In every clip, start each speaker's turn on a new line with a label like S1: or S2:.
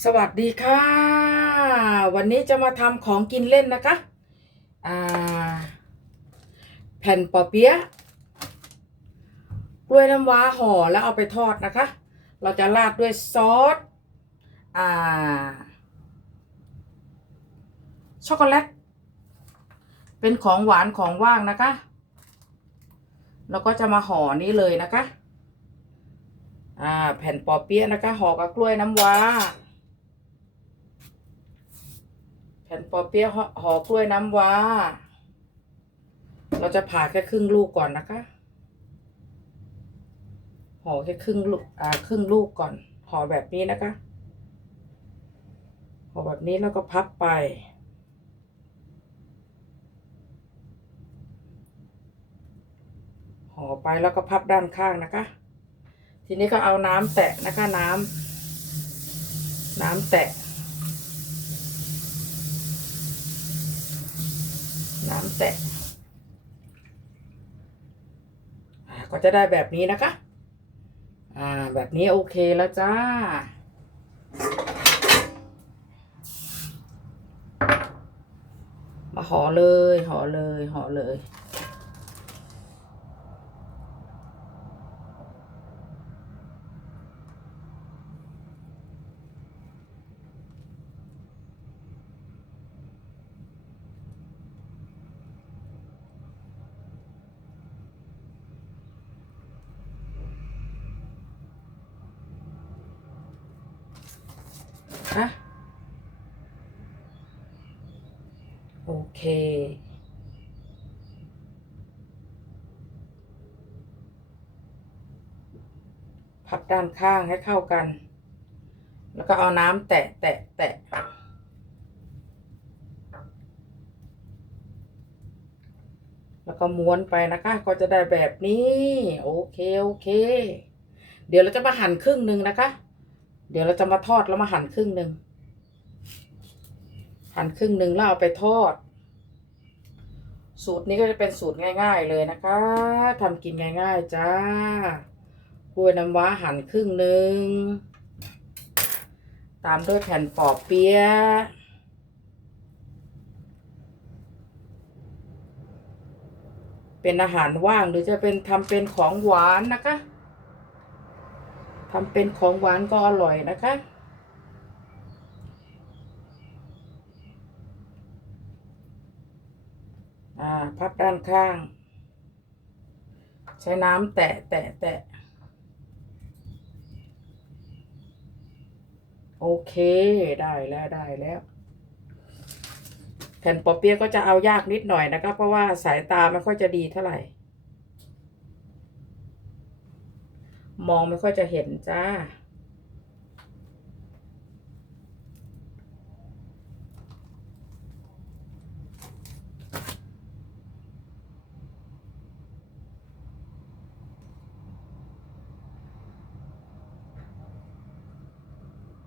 S1: สวัสดีค่ะ วันนี้จะมาทำของกินเล่นนะคะแผ่นปอเปี๊ยะกล้วยน้ำว้าห่อแล้วเอาไปทอดนะคะ เราจะราดด้วยซอสอช็อกโกแลต เป็นของหวานของว่างนะคะแล้วก็จะมาห่อนี้เลยนะคะ อ่า แผ่นปอเปี๊ยะนะคะ ห่อกับกล้วยน้ำว้า แผ่ นปอเปี๊ยะห่อห่อกล้วยน้ำว้า เราจะผ่าแค่ครึ่งลูกก่อนนะคะ ห่อแค่ครึ่งลูกอ่าครึ่งลูกก่อน ห่อแบบนี้นะคะ ห่อแบบนี้แล้วก็พับไป ห่อไปแล้วก็พับด้านข้างนะคะ ทีนี้ก็เอาน้ำแตะนะคะน้ำน้ำแตะ น้ำแตะก็จะได้แบบนี้นะคะ อ่า แบบนี้โอเคแล้วจ้า มาห่อเลยห่อเลยห่อเลย อะโอเค พับด้านข้างให้เข้ากัน แล้วก็เอาน้ำแตะแตะแตะแล้วก็ม้วนไปนะคะ ก็จะได้แบบนี้ โอเค โอเค เดี๋ยวเราจะมาหั่นครึ่งหนึ่งนะคะ เดี๋ยวเราจะมาทอดแล้วมาหั่นครึ่งหนึ่งหั่นครึ่งหนึ่งแล้วเอาไปทอด สูตรนี้ก็จะเป็นสูตรง่าย ๆ เลยนะคะทำกินง่าย ๆ จ้ากล้วยน้ำว้าหั่นครึ่งหนึ่งตามด้วยแผ่นปอบเปี๊ยะเป็นอาหารว่างหรือจะเป็นทำเป็นของหวานนะคะ ทำเป็นของหวานก็อร่อยนะคะ อ่า พับด้านข้าง ใช้น้ำแตะแตะแตะโอเคได้แล้วได้แล้ว แผ่นปอเปี๊ยะก็จะเอายากนิดหน่อยนะคะ เพราะว่าสายตาไม่ค่อยจะดีเท่าไหร่ มองไม่ค่อยจะเห็นจ้า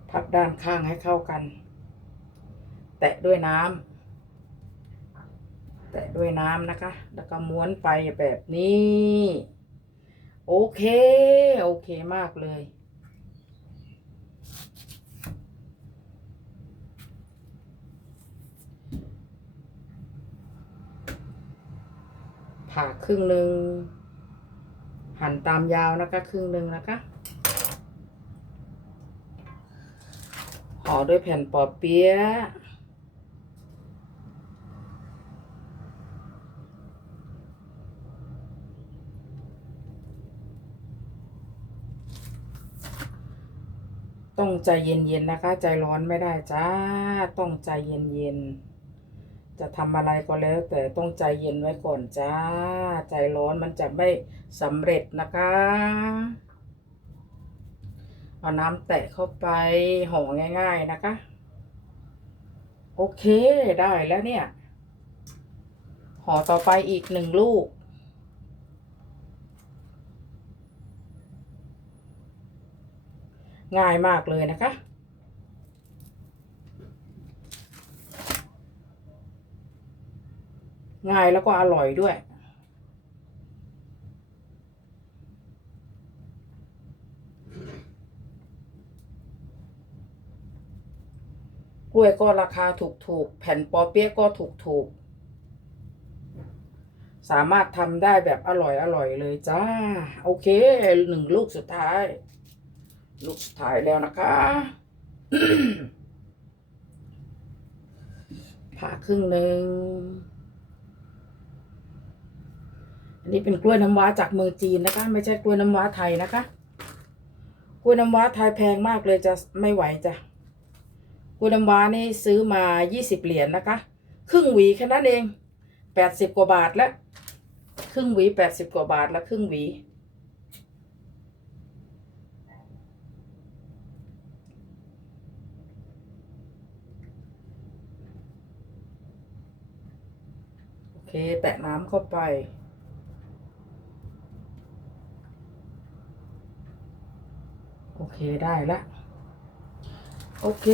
S1: พับด้านข้างให้เข้ากัน แตะด้วยน้ำแตะด้วยน้ำนะคะ แล้วก็ม้วนไปแบบนี้ โอเค โอเคมากเลย ผ่าครึ่งหนึ่ง หั่นตามยาวนะคะครึ่งหนึ่งนะคะห่อด้วยแผ่นปอเปี๊ยะ ต้องใจเย็นๆนะคะ ใจร้อนไม่ได้จ้าต้องใจเย็นๆจะทำอะไรก็แล้ว แต่ต้องใจเย็นไว้ก่อนจ้า ใจร้อนมันจะไม่สำเร็จนะคะ เอาน้ำแตะเข้าไปห่อง่าย ๆนะคะ โอเคได้แล้วเนี่ยห่อต่อไปอีกหนึ่งลูก ง่ายมากเลยนะคะ ง่ายแล้วก็อร่อยด้วย กล้วยก็ราคาถูกถูกๆแผ่นปอเปี๊ยะก็ถูกถูกๆ สามารถทำได้แบบอร่อยอร่อยเลยจ้า โอเคหนึ่งลูกสุดท้าย ลูกสุดท้ายแล้วนะคะผ่าครึ่งหนึ่ง อันนี้เป็นกล้วยน้ำว้าจากเมืองจีนนะคะ ไม่ใช่กล้วยน้ำว้าไทยนะคะ กล้วยน้ำว้าไทยแพงมากเลยจะไม่ไหวจ้ะ กล้วยน้ำว้านี่ซื้อมา 20 เหรียญนะคะ ครึ่งหวีแค่นั้นเอง 80 กว่าบาทแล้ว ครึ่งหวี 80 กว่าบาทแล้วครึ่งหวี โอเค แตะน้ำเข้าไป โอเคได้ละ โอเค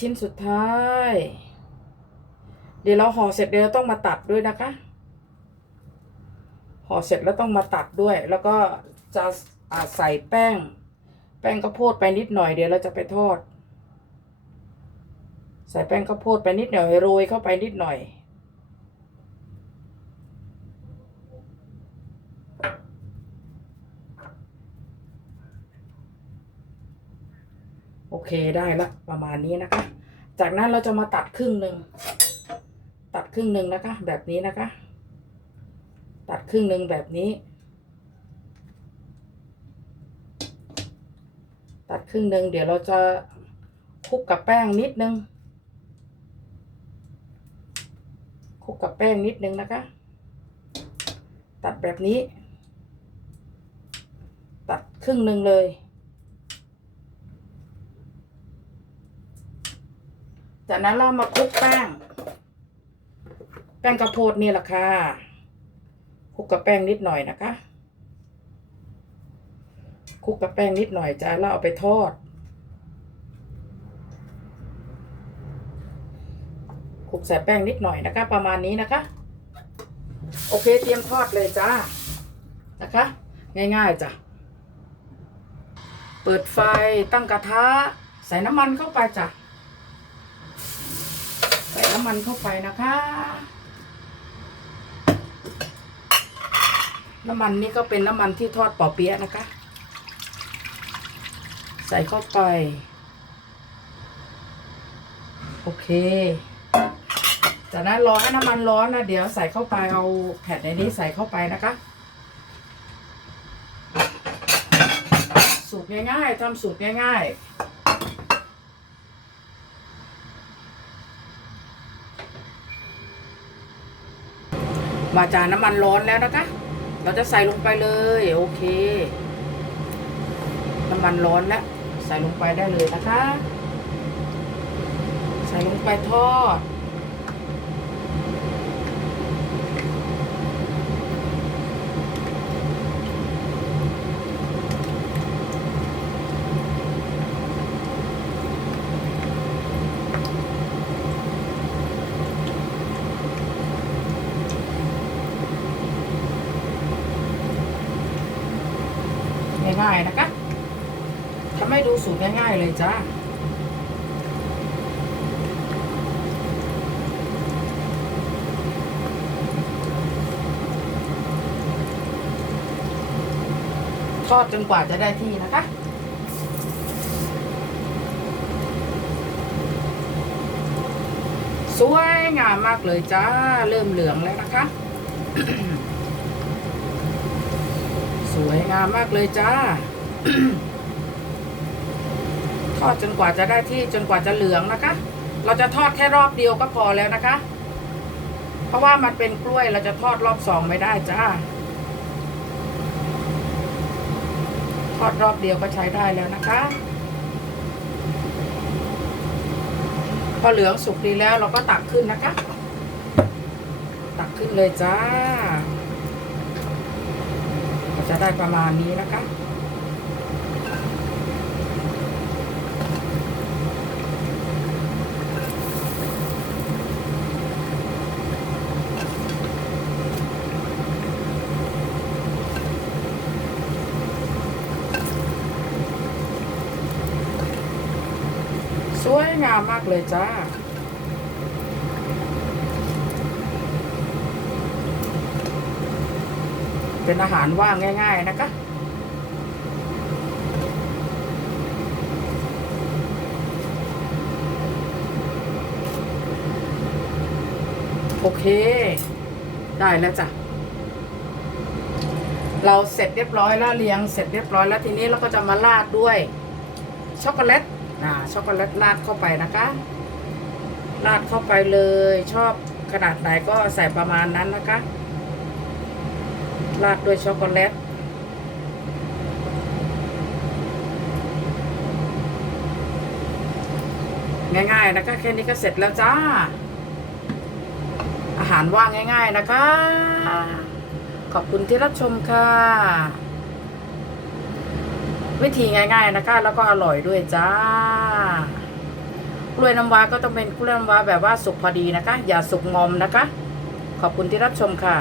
S1: ชิ้นสุดท้าย เดี๋ยวเราห่อเสร็จเดี๋ยวต้องมาตัดด้วยนะคะ ห่อเสร็จแล้วต้องมาตัดด้วย แล้วก็จะอาใส่แป้ง แป้งข้าวโพดไปนิดหน่อยเดี๋ยวเราจะไปทอด ใส่แป้งข้าวโพดไปนิดหน่อยโรยเข้าไปนิดหน่อย เคได้ละประมาณนี้นะคะ จากนั้นเราจะมาตัดครึ่งหนึ่งตัดครึ่งหนึ่งนะคะ แบบนี้นะคะ ตัดครึ่งหนึ่งแบบนี้ ตัดครึ่งหนึ่งเดี๋ยวเราจะคลุกกับแป้งนิดนึงคลุกกับแป้งนิดนึงนะคะ ตัดแบบนี้ ตัดครึ่งหนึ่งเลย จากนั้นเรามาคลุกแป้ง แป้งกระโพดนี่แหละค่ะคลุกกับแป้งนิดหน่อยนะคะคลุกกับแป้งนิดหน่อยจ้าแล้วเอาไปทอดคลุกใส่แป้งนิดหน่อยนะคะ ประมาณนี้นะคะ โอเคเตรียมทอดเลยจ้านะคะ ง่ายๆจ้ะเปิดไฟตั้งกระทะ ใส่น้ำมันเข้าไปจ้ะำมันเข้าไปนะคะ น้ำมันนี่ก็เป็นน้ำมันที่ทอดปอเปี๊ยะนะคะ ใส่เข้าไป โอเค จากนั้นรอให้น้ำมันร้อนนะ เดี๋ยวใส่เข้าไปเอาแผ่นในนี้ใส่เข้าไปนะคะ สูตรง่ายๆทำสูตรง่ายๆ มาจานน้ำมันร้อนแล้วนะคะ เราจะใส่ลงไปเลย โอเค น้ำมันร้อนแล้ว ใส่ลงไปได้เลยนะคะ ใส่ลงไปทอด ง่ายนะคะทำให้ดูสูตรง่ายๆเลยจ้าทอดจนกว่าจะได้ที่นะคะ สวยงามมากเลยจ้า เริ่มเหลืองแล้วนะคะ สวยงามมากเลยจ้าทอดจนกว่าจะได้ที่จนกว่าจะเหลืองนะคะ เราจะทอดแค่รอบเดียวก็พอแล้วนะคะ เพราะว่ามันเป็นกล้วยเราจะทอดรอบสองไม่ได้จ้า ทอดรอบเดียวก็ใช้ได้แล้วนะคะ พอเหลืองสุกดีแล้วเราก็ตักขึ้นนะคะ ตักขึ้นเลยจ้า จะได้ประมาณนี้นะคะสวยงามมากเลยจ้า เป็นอาหารว่างง่าย ๆ นะคะโอเค ได้แล้วจ้ะ เราเสร็จเรียบร้อยแล้วเรียงเสร็จเรียบร้อยแล้วทีนี้เราก็จะมาราดด้วย ช็อกโกแลตอ่าช็อกโกแลตราดเข้าไปนะคะราดเข้าไปเลยชอบขนาดไหนก็ใส่ประมาณนั้นนะคะ ราดด้วยช็อกโกแลตง่ายๆนะคะแค่นี้ก็เสร็จแล้วจ้า อาหารว่างง่าย ๆนะคะ ขอบคุณที่รับชมค่ะ วิธีง่ายๆนะคะ แล้วก็อร่อยด้วยจ้ากล้วยน้ำว้าก็ต้องเป็นกล้วยน้ำว้าแบบว่าสุกพอดีนะคะ อย่าสุกงอมนะคะ ขอบคุณที่รับชมค่ะ